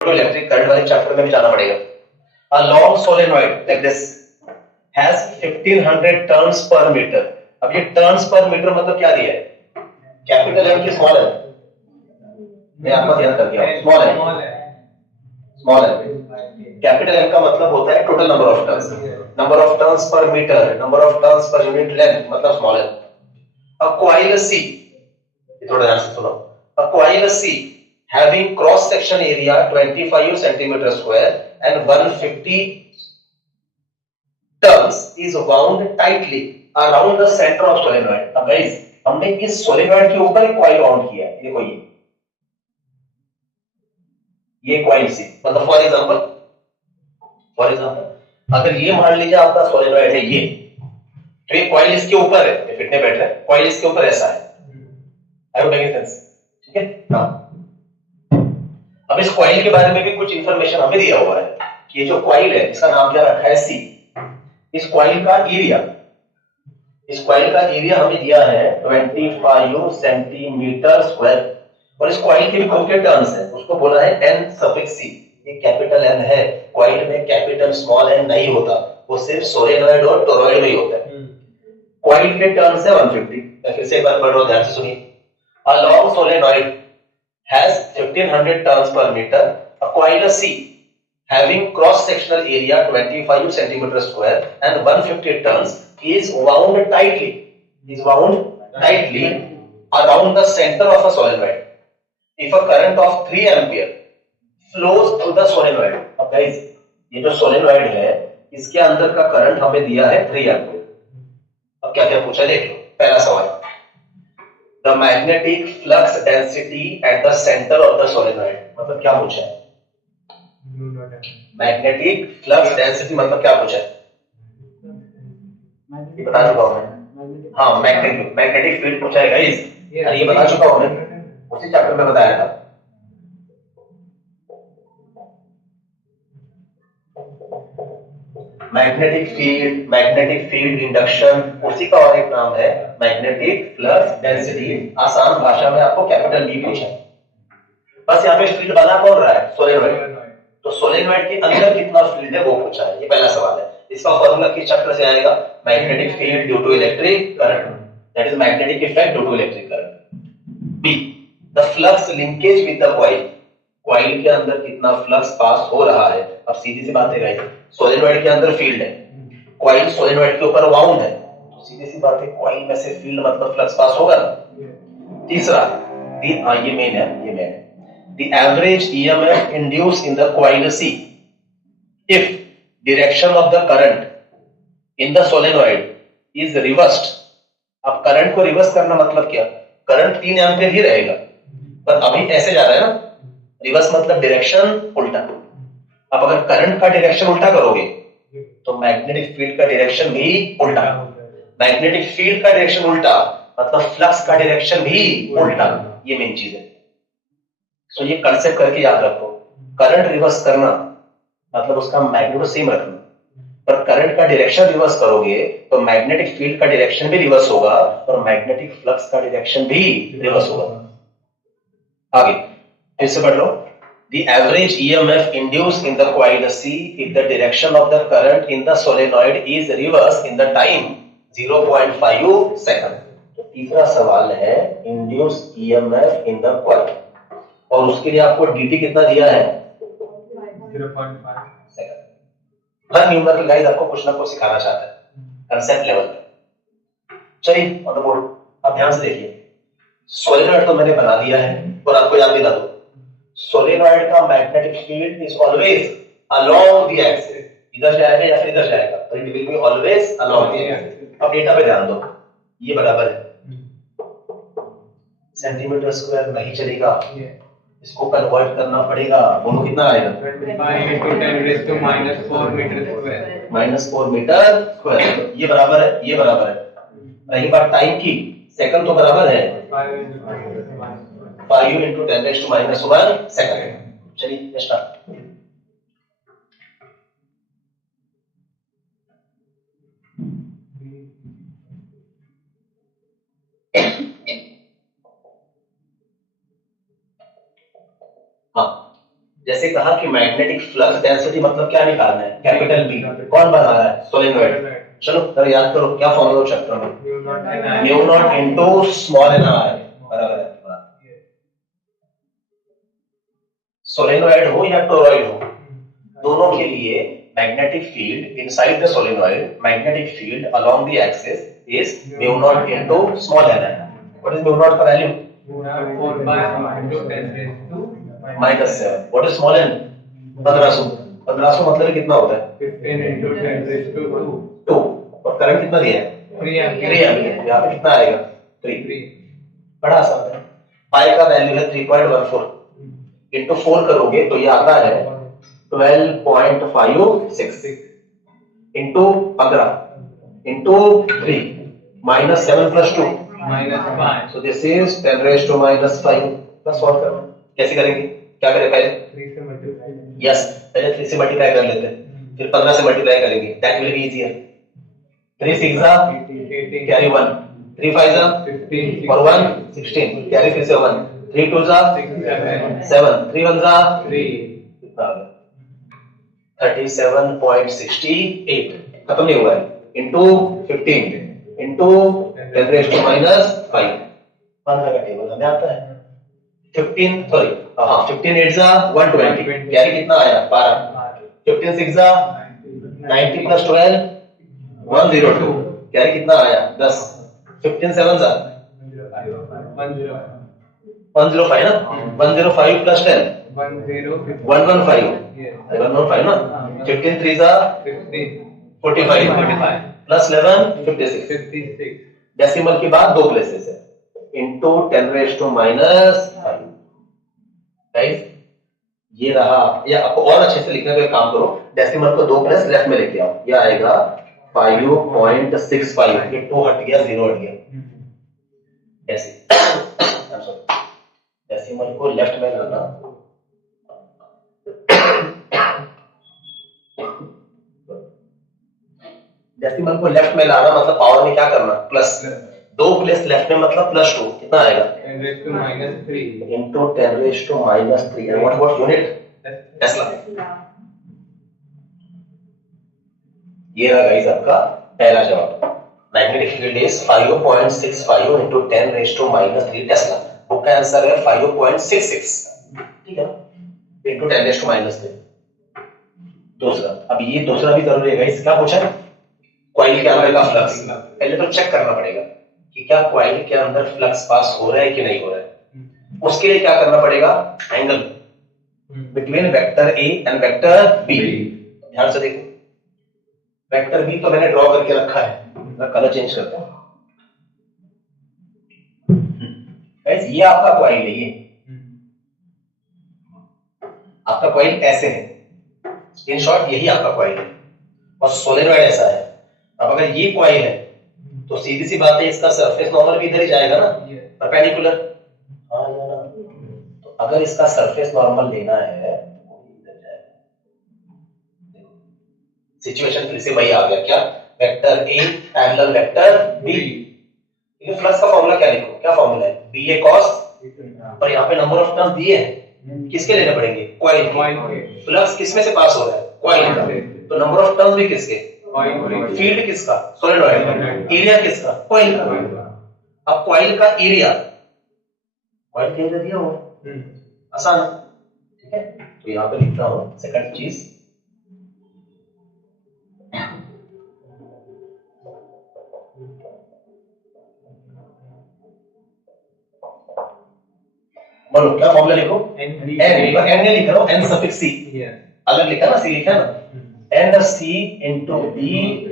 Electric current वाले chapter में भी जाना पड़ेगा। A long solenoid like this has 1500 turns per meter। अब ये टर्न्स पर मीटर मतलब क्या दिया है, कैपिटल एम की स्मॉल एम? मैं आपका ध्यान कर दिया, small M, small M. Capital M का मतलब होता है total number of turns, number of turns per metre, number of turns per unit length, मतलब स्मॉल एम। अब कॉइल सी, थोड़ा ध्यान से सुनो, a coil C having cross section area 25 centimeter square and 150 turns is wound tightly around the center of solenoid। अब guys हमने इस सोलेनॉइड के ऊपर एक कॉइल वाउंड किया है, देखो ये कॉइल सी, मतलब फॉर एग्जांपल अगर ये मान लीजिए आपका सोलेनॉइड है ये, तो ये कॉइल इसके ऊपर है, ये फिटने बैठ रहा है, कॉइल इसके ऊपर ऐसा है। आई होप मेकिंग सेंस, ठीक है ना। अब इस कॉइल के बारे में भी कुछ इंफॉर्मेशन हमें दिया हुआ है कि ये जो कॉइल है इसका नाम क्या रखा है सी। इस कॉइल का एरिया, इस कॉइल का एरिया हमें दिया है 25 सेंटीमीटर स्क्वायर, और इस कॉइल के भी खुद के टर्न्स है, उसको बोला है एन सफिक्स सी। ये कैपिटल एन है, कॉइल में कैपिटल स्मॉल एन नहीं होता, वो सिर्फ सोलेनॉइड और टोरॉइड में ही होता है। कॉइल के टर्न्स है 150। मैं फिर से एक बार पढ़ रहा हूं, ध्यान से सुनिए। A long solenoid has 1500 turns per meter. A coil C having cross sectional area 25 centimeter square and 150 turns is wound tightly around the center of a solenoid. If a current of 3 ampere flows through the solenoid, अब guys ये जो solenoid है इसके अंदर का current हमें दिया है 3 एम्पियर। अब क्या क्या पूछा देख लो। पहला सवाल, The magnetic flux density at the center of the solenoid, मतलब क्या पूछा है? मैग्नेटिक फ्लक्स डेंसिटी मतलब क्या पूछा है? बता चुका हूं मैं। हाँ, मैग्नेटिक फील्ड पूछा है गाइस, ये बता चुका हूं मैं, उसी चैप्टर में बताया था। मैग्नेटिक फील्ड इंडक्शन, उसी का और एक नाम है मैग्नेटिक फ्लक्स डेंसिटी। आसान भाषा में आपको कैपिटल बी पूछा है। बस यहाँ पे फील्ड बना कौन रहा है, सोलेनॉइड। तो सोलेनॉइड के अंदर कितना फील्ड है वो पूछा है, ये पहला सवाल है। इसका फॉर्मूला किस चैप्टर से आएगा? Magnetic field due to electric current, that is magnetic effect due to electric current. B, the flux linkage with the coil, coil के अंदर कितना फ्लक्स पास हो रहा है। अब सीधी सी बात है गाइस, सोलेनॉइड के अंदर फील्ड है, कॉइल सोलेनॉइड के ऊपर वाउंड है, तो सीधी सी बात है कॉइल में से फील्ड मतलब फ्लक्स पास होगा ना। तीसरा, ये मेन है, the average EMF induced in the coil C if direction of the current in the solenoid is reversed। अब करंट को रिवर्स करना मतलब क्या, करंट 3 एम्पीयर ही रहेगा पर अभी ऐसे जा रहा है ना, रिवर्स मतलब डायरेक्शन उल्टा। अब अगर करंट का डायरेक्शन उल्टा करोगे तो मैग्नेटिक फील्ड का डायरेक्शन भी उल्टा, मैग्नेटिक फील्ड का डायरेक्शन उल्टा मतलब फ्लक्स का डायरेक्शन भी उल्टा। ये मेन चीज है, तो ये कंसेप्ट करके याद रखो। करंट रिवर्स करना मतलब उसका मैग्नेटो सेम रखना, पर करंट का डायरेक्शन रिवर्स करोगे तो मैग्नेटिक फील्ड का डायरेक्शन भी रिवर्स होगा और मैग्नेटिक फ्लक्स का डायरेक्शन भी रिवर्स होगा। आगे फिर से पढ़ लो। The average EMF induced in the coil C if the direction of the current in the solenoid is reversed in the time 0.5 second। तो तीसरा सवाल है induce EMF in the coil, और उसके लिए आपको dt कितना दिया है 0.5 सेकंड। हर न्यूमेरिकल गाइड आपको कुछ ना कुछ सिखाना चाहता है कंसेप्ट लेवल पे। चलिए ऑन द बोर्ड, अब ध्यान से देखिए। सोलेनॉइड तो मैंने बना दिया है और आपको याद दिला दो, सोलेनॉइड का magnetic field is always along the axis, इधर से आएगा या फिर इधर से आएगा, तो it will be always along the axis. अब डेटा पे ध्यान दो, ये बराबर है सेंटीमीटर स्क्वायर नहीं चलेगा, इसको कन्वर्ट करना पड़ेगा, बोलो कितना आएगा 25 into 10 raised to -4 metre square, -4 metre square. ये बराबर है, ये बराबर है। रही बात टाइम की, सेकंड तो बराबर है 5 into 10 raised to -1 सेकंड। चलिए स्टार्ट। हाँ जैसे कहा कि मैग्नेटिक फ्लक्स डेंसिटी मतलब क्या निकालना है, कैपिटल बी। कौन बना रहा है, सोलेनॉइड। चलो सर याद करो क्या फॉर्मूला चैप्टर में, mu naught into small N R. बराबर है। सोलेनॉइड हो या टोरॉइड हो, दोनों के लिए magnetic field inside the solenoid, magnetic field along the axis is mu naught into small n. What is mu naught का value, 4 by 10 raised to -7। What is small n, 1500। 1500 मतलब कितना होता है, 15 into 10 raised to 2। और current कितना दिया है, 3 3 ampere। Ampere. यहाँ पे कितना आएगा, 3। 3। बड़ा आसान है। पाई का वैल्यू है 3.14, इंटू 4 करोगे तो ये आता है 12.56 into 15 into 3 -7 + 2 -5। So this is 10 raised to -5। बस सॉल्व करो। कैसे करेंगे, क्या करें पहले, 3 से मल्टीप्लाई। यस पहले 3 से मल्टीप्लाई कर लेते हैं, फिर 15 से मल्टीप्लाई करेंगे, that will be easier. 3 6 carry 1, 3 5 15 और 1 16 कैरी फिर से 1, 3 2 7 3 1 3। कितना आ गया, 37.68। खत्म नहीं हुआ है, इंटू 15 इंटू 10 raised to -5। 15 का टेबल हमें आता है। 15 सॉरी हाँ 15 8 120 कैरी कितना आया 12। 15 6 90 + 12 102 कैरी कितना आया 10। 15 7 105 ना, 105 + 10 115 115 ना। 15 3 45 प्लस 11 56। डेसिमल के बाद 2 प्लेसेस है, इंटू 10 raised to -5। राइट, ये रहा। या आपको और अच्छे से लिखने का एक काम करो, डेसिमल को 2 प्लेस लेफ्ट में लेके आओ, ये आएगा 5.65। ये 2 हट गया, 0 हट गया। डेसिमल को लेफ्ट में लाना, डेसिमल को लेफ्ट में लाना मतलब पावर में क्या करना, प्लस। 2 प्लेस लेफ्ट में मतलब +2 कितना आएगा, 10 raised to -3 into 10 raised to -3। And what unit, Tesla. ये रहा गाइस आपका पहला जवाब। Magnetic field is 5.65 into 10 raised to -3 Tesla. Book का आंसर है 5.66, ठीक है, इंटू 10 raised to -3। दूसरा, अब ये दूसरा भी जरूरी है गाइस। क्या पूछा है, कॉइल के अंदर का फ्लक्स। पहले तो चेक करना पड़ेगा कि क्या कॉइल के अंदर फ्लक्स पास हो रहा है कि नहीं हो रहा है। उसके लिए क्या करना पड़ेगा, angle between vector A and vector B. ध्यान से देखो, वेक्टर बी तो मैंने ड्रॉ करके रखा है, मैं कलर चेंज करता हूं। गाइस ये आपका कॉइल है, ये आपका कॉइल ऐसे है, इन शॉर्ट यही आपका कॉइल है, और सोलेनॉइड ऐसा है। अब अगर ये कॉइल है तो सीधी सी बात है, इसका सरफेस नॉर्मल भी इधर ही जाएगा ना, परपेंडिकुलर। हाँ या ना, तो अगर इसका सरफेस नॉर्मल लेना है इधर जाएगा। सिचुएशन फिर से वही आ गया, क्या, vector A parallel vector B. लेकिन फ्लक्स का फॉर्मूला क्या लिखो, क्या फॉर्मूला है, बी ए कॉस, और यहाँ पे नंबर ऑफ टर्म्स दिए हैं, किसके लेने पड़ेंगे, कॉइल के। फ्लक्स किसमें से पास हो रहा है, कॉइल का, तो नंबर ऑफ टर्म्स भी किसके, फील्ड किसका, सोलेनॉइड। एरिया किसका, कॉइल का। अब कॉइल का एरिया, कॉइल का एरिया दिया हुआ, आसान है, ठीक है। तो यहाँ पे लिखता हूं सेकंड चीज, बोलो क्या फॉर्मूला लिखो, एन नहीं लिख रहा हूं, एन सफिक्स सी अलग लिखा ना, सी लिखा ना, एन सी इंटू बी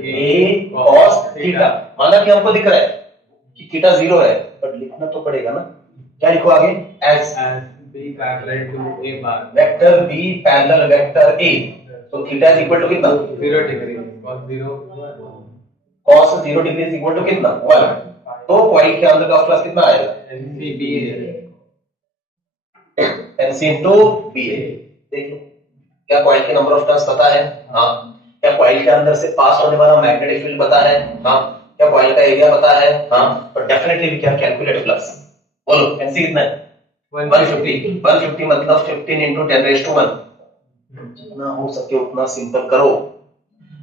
ए कॉस थीटा। माना कि हमको दिख रहा है कि थीटा 0 है, बट लिखना तो पड़ेगा ना। क्या लिखो आगे, as B parallel to A bar, vector B parallel vector A, तो थीटा इज इक्वल टू कितना, 0 degree, cos 0 degree is equal to कितना, 1। तो कॉइल के अंदर का फ्लक्स कितना आएगा, एनसीबी एनसी इनटू बी ए। देख लो, क्या कॉइल के नंबर ऑफ टर्न्स पता है, हाँ। क्या कॉइल के अंदर से पास होने वाला मैग्नेटिक फील्ड पता है, हाँ। क्या कॉइल का एरिया पता है, हाँ। पर definitely we can calculate flux. बोलो एनसी कितना है, 150 मतलब 15 इंटू 10 raised to 1 जितना हो सके उतना सिंपल करो।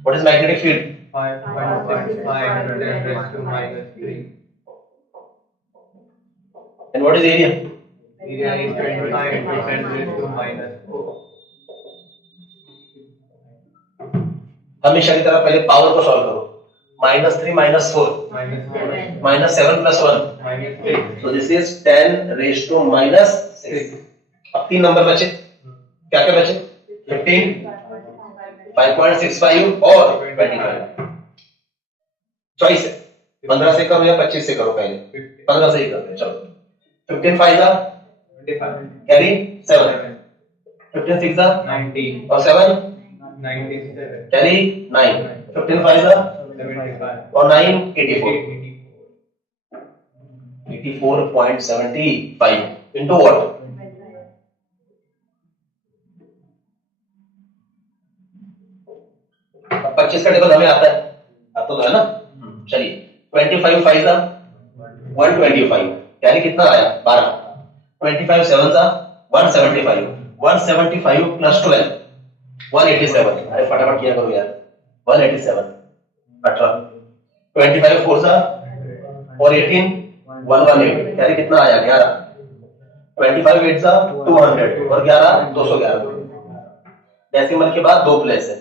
What is magnetic field? 5.65 into 10 raised to minus 3. And what is area? Area is 25 into 10 raised to minus 4. हमेशा की तरह पहले पावर को सॉल्व करो। -3 -4 Minus 7. -7 + 1 Minus 6. so this is 10 raised to -6। अब 3 नंबर बचे, क्या क्या बचे? 15, 5.65 और 25। चॉइस है, 15 से करो या 25 से करो। पहले 15 से ही करते हैं। चलो 15 5 जा 25. कैरी 7, 15 6 जा 19. और 7 97. कैरी 9, 15 5 जा 75. और 9 84। 84. 84.75 into what? अब 25 का टेबल हमें आता है ना। चलिए 25 5 जा 125 यानी कितना आया? 12। 25 7 जा 175, 175 प्लस 12 187। अरे फटाफट किया करो यार। 187 18। 25 4 जा और 18 118 यानी कितना आया? 11। 25 8 जा 200 और 11 211। डेसिमल के बाद 2 प्लेस है।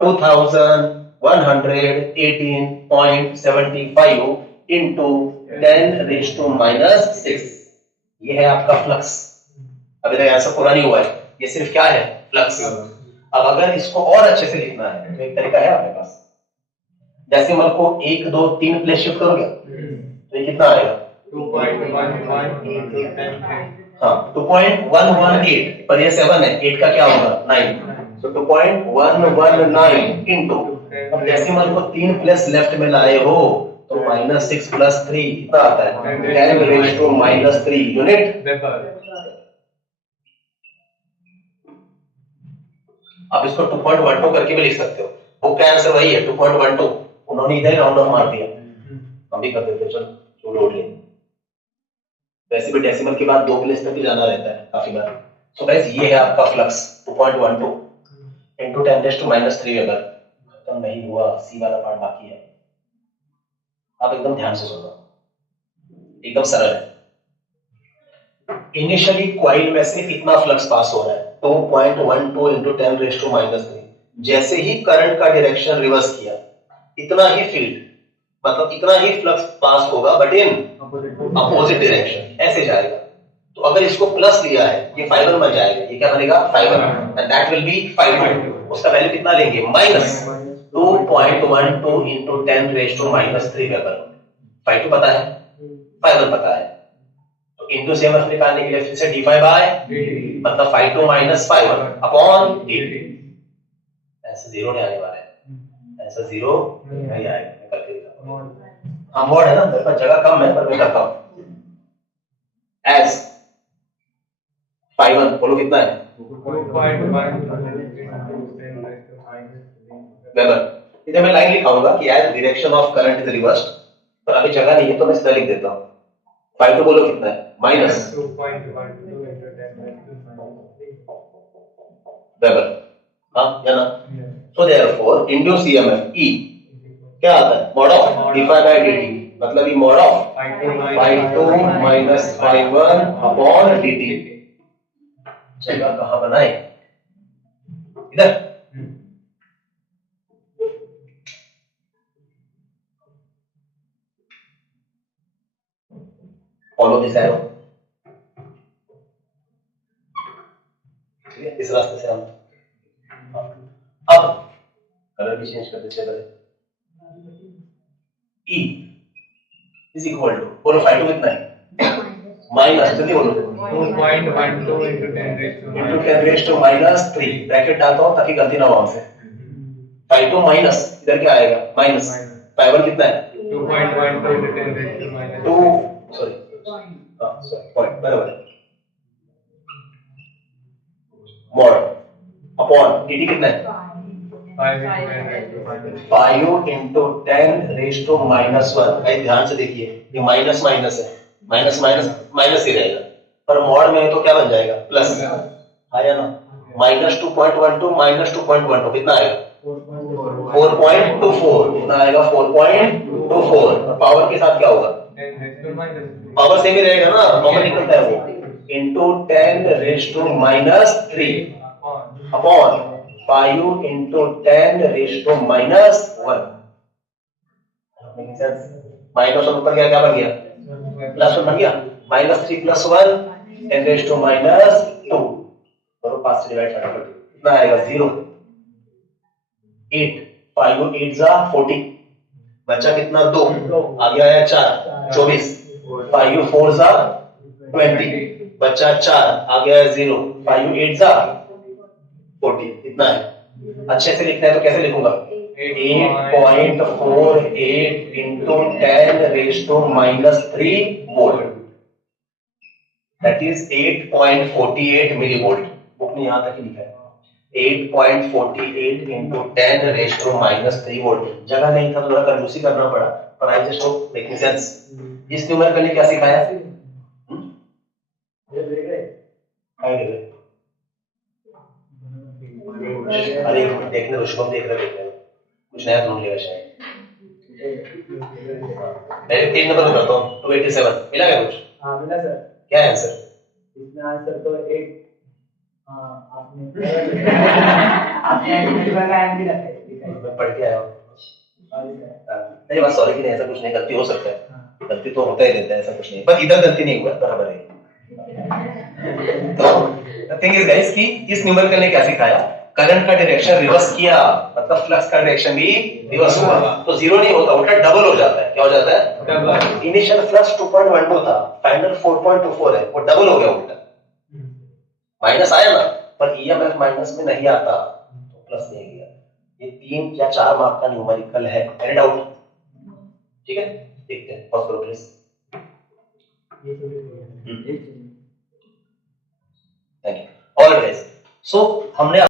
2118.75 into 10 raised to -6। ये है आपका फ्लक्स। अभी तक आंसर पूरा नहीं हुआ है, ये सिर्फ क्या है? फ्लक्स। अब अगर इसको और अच्छे से लिखना है तो एक तरीका है आपके पास। डेसिमल को 1 2 3 प्लेस शिफ्ट करोगे तो ये कितना आएगा? 2.11 into 10. हाँ 2.118 पर ये 7 है, 8 का क्या होगा? 9। So 2.119 into, अब डेसिमल को 3 प्लेस लेफ्ट में लाए हो तो -6 + 3 कितना आता है? 10 raised to -3 यूनिट। आप इसको 2.12 करके भी लिख सकते हो। वो क्या आंसर वही है 2.12। उन्होंने इधर राउंड ऑफ मार दिया, हम भी कर देते। चलो जो लोड ले, वैसे भी डेसिमल के बाद 2 प्लेस तक ही जाना रहता है काफी बार। सो गाइस ये है आपका फ्लक्स 2.12 into 10 raised to -3। अगर खत्म नहीं हुआ, सी वाला पार्ट बाकी है। आप एकदम ध्यान से सुनो, एकदम सरल है। इनिशियली कॉइल में से कितना फ्लक्स पास हो रहा है? 2.12 into 10 raised to -3। जैसे ही करंट का डायरेक्शन रिवर्स किया, इतना ही फील्ड, मतलब इतना ही फ्लक्स पास होगा बट इन अपोजिट डायरेक्शन, ऐसे जाएगा। तो अगर इसको प्लस लिया है, ये फाइबर बन जाएगा। ये क्या बनेगा? Fibre. And that will be 5। उसका वैल्यू कितना लेंगे? -2.12 into 10 raised to -3 वेबर। 5 पता है, फाइबर पता है, तो इंटू सेम निकालने के लिए फिर से d5 बाय मतलब 5 to -5 अपॉन 8। ऐसा 0 नहीं आने वाला है, ऐसा 0 नहीं आएगा। मैं करके दिखाऊंगा। हाँ मोड है ना, मेरे पास जगह कम है पर मैं करता हूं। एज 5 बोलो कितना है? 2.1 वेबर। इधर मैं लाइन लिखाऊंगा कि as direction of current is reversed, पर अभी जगह नहीं है तो मैं सीधा लिख देता हूं। 5 तो बोलो कितना है? -2.12 into 10 raised to -3 वेबर। हाँ या ना? So therefore induce EMF E क्या आता है? मॉड ऑफ d5/dt, मतलब ये मॉड ऑफ 5 -5 अपॉन dt। जगह कहां बनाए? इधर। Follow this arrow. ठीक है, इस रास्ते से हम अब कलर भी चेंज कर देते हैं। E इज इक्वल टू, बोलो 5 कितना है? माइनस, जल्दी बोलो। 2.12 into 10 raised to into 10 raised to -3 bracket डालता हूं ताकि गलती ना हो हमसे। 5 to माइनस, इधर क्या आएगा? माइनस। 5 कितना है? 2.12 into 10 raised to -2 2 sorry point बराबर है। मॉड अपॉन dt कितना है? 5 into 10 raised to -5 5 into 10 raised to -1। भाई ध्यान से देखिए, ये माइनस माइनस है, माइनस माइनस माइनस ही रहेगा, पर मॉड में तो क्या बन जाएगा? प्लस। हाँ या ना? माइनस 2.12 माइनस 2.12 कितना आएगा 4.24, कितना आएगा 4.24। पावर के साथ क्या होगा, पावर सेम ही रहेगा ना, कॉमन निकलता है वो, into 10 raise to minus 3 upon 5 into 10 raise to minus 1। Minus ऊपर गया, क्या बन गया प्लस 1 बन गया, minus 3 plus 1 10 raise to minus 2, दोनों 5 से डिवाइड करना पड़ेगा, कितना आएगा 0 8 5 8 जा 40, बचा कितना 2, आगे आया 4 24, 5 4 जा 20, बचा 4 आगे आया 0, 5 8 जा 40, कितना है। अच्छे से लिखना है तो कैसे लिखूंगा 8.48 into 10 raise to minus 3 volt, that is 8.48 milli volt. Book ने यहां तक ही लिखा है 8.48 into 10 raise to minus 3 volt. जगह नहीं था तो थोड़ा कंजूसी करना पड़ा, पर I just hope making sense. इस न्यूमेरिकल ने क्या सिखाया, अरे देखने दो, शुभम देख रहे कुछ नया ढूंढ लेगा शायद। मैं 3 नंबर करता हूँ 287 मिला क्या कुछ? हाँ मिला सर। क्या है आंसर? इसमें आंसर तो एक आपने मैं पढ़ के आया हूँ। नहीं बस सॉरी, नहीं ऐसा कुछ नहीं, गलती हो सकता है, गलती तो होता ही रहता है, ऐसा कुछ नहीं, बस इधर गलती नहीं हुआ, बराबर है। तो थिंग इज गाइस कि इस न्यूमेरिकल ने क्या सिखाया, करंट का डायरेक्शन रिवर्स किया मतलब फ्लक्स का डायरेक्शन भी रिवर्स हुआ, तो जीरो नहीं होता, उल्टा डबल हो जाता है। क्या हो जाता है? डबल। इनिशियल फ्लक्स 2.12 था, फाइनल 4.24 है, वो डबल हो गया उल्टा। माइनस आया ना, पर ईएमएफ माइनस में नहीं आता तो प्लस नहीं गया। ये 3 या 4 मार्क का न्यूमेरिकल है, एनी डाउट? ठीक है, देखते हैं, पॉज करो please. Thank you. Alright guys, so हमने